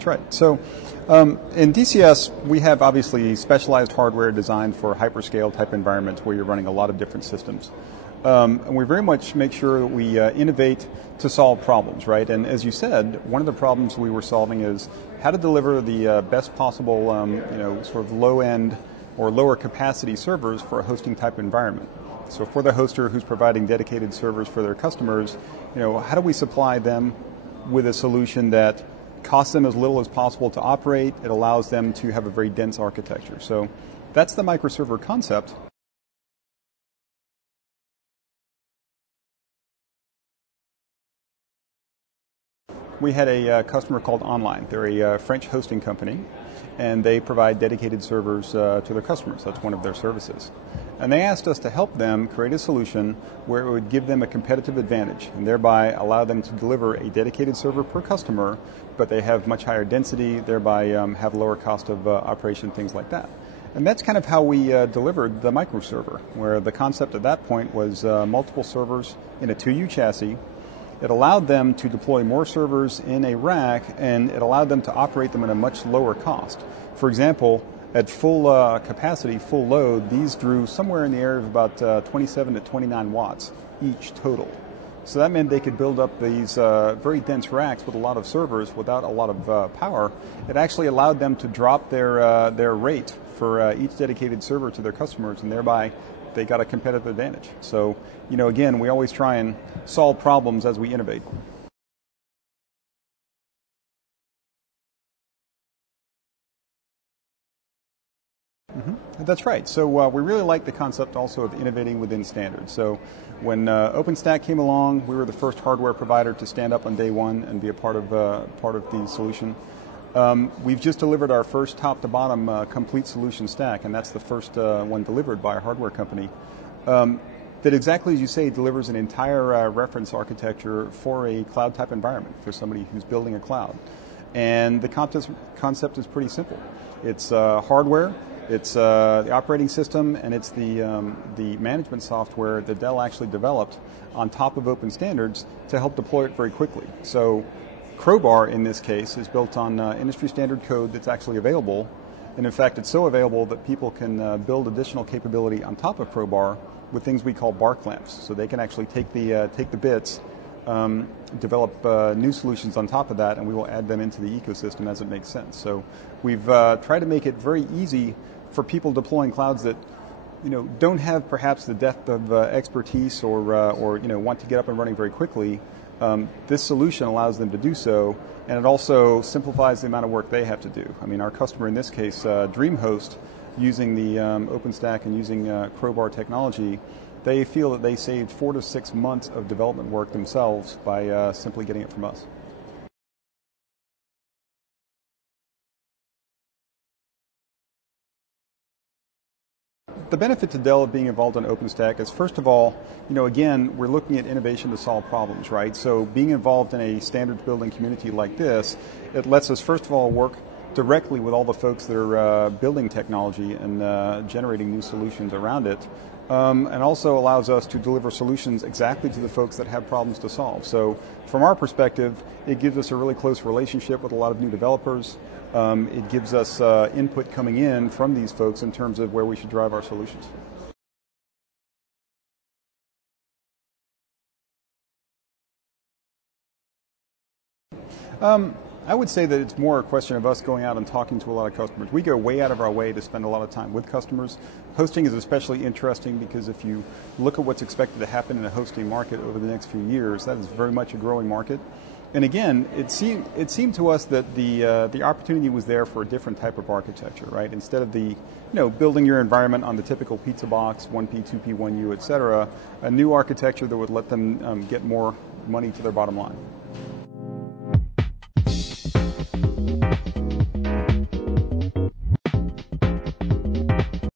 That's right. So in DCS, we have obviously specialized hardware designed for hyperscale type environments where you're running a lot of different systems. And we very much make sure that we innovate to solve problems, right? And as you said, one of the problems we were solving is how to deliver the best possible, sort of low-end or lower capacity servers for a hosting type environment. So for the hoster who's providing dedicated servers for their customers, how do we supply them with a solution that costs them as little as possible to operate? It allows them to have a very dense architecture. So that's the microserver concept. We had a customer called Online. They're a French hosting company, and they provide dedicated servers to their customers. That's one of their services. And they asked us to help them create a solution where it would give them a competitive advantage and thereby allow them to deliver a dedicated server per customer, but they have much higher density, thereby have lower cost of operation, things like that. And that's kind of how we delivered the microserver, where the concept at that point was multiple servers in a 2U chassis. It allowed them to deploy more servers in a rack, and it allowed them to operate them at a much lower cost. For example, at full capacity, full load, these drew somewhere in the area of about 27 to 29 watts each total. So that meant they could build up these very dense racks with a lot of servers without a lot of power. It actually allowed them to drop their rate for each dedicated server to their customers, and thereby they got a competitive advantage. So, again, we always try and solve problems as we innovate. That's right. So we really like the concept also of innovating within standards. So when OpenStack came along, we were the first hardware provider to stand up on day one and be a part of the solution. We've just delivered our first top-to-bottom complete solution stack, and that's the first one delivered by a hardware company. That exactly as you say delivers an entire reference architecture for a cloud-type environment for somebody who's building a cloud. And the concept is pretty simple. It's hardware, it's the operating system, and it's the management software that Dell actually developed on top of open standards to help deploy it very quickly. So Crowbar, in this case, is built on industry standard code that's actually available. And in fact, it's so available that people can build additional capability on top of Crowbar with things we call bar clamps. So they can actually take the bits, develop new solutions on top of that, and we will add them into the ecosystem as it makes sense. So we've tried to make it very easy for people deploying clouds that don't have perhaps the depth of expertise or want to get up and running very quickly. This solution allows them to do so, and it also simplifies the amount of work they have to do. I mean, our customer in this case, DreamHost, using the OpenStack and using Crowbar technology, they feel that they saved 4 to 6 months of development work themselves by simply getting it from us. The benefit to Dell of being involved in OpenStack is, first of all, again, we're looking at innovation to solve problems, right? So being involved in a standards building community like this, it lets us, first of all, work directly with all the folks that are building technology and generating new solutions around it, and also allows us to deliver solutions exactly to the folks that have problems to solve. So from our perspective, it gives us a really close relationship with a lot of new developers. It gives us input coming in from these folks in terms of where we should drive our solutions. I would say that it's more a question of us going out and talking to a lot of customers. We go way out of our way to spend a lot of time with customers. Hosting is especially interesting because if you look at what's expected to happen in a hosting market over the next few years, that is very much a growing market. And again, it seemed to us that the opportunity was there for a different type of architecture, right? Instead of building your environment on the typical pizza box, 1P, 2P, 1U, et cetera, a new architecture that would let them get more money to their bottom line.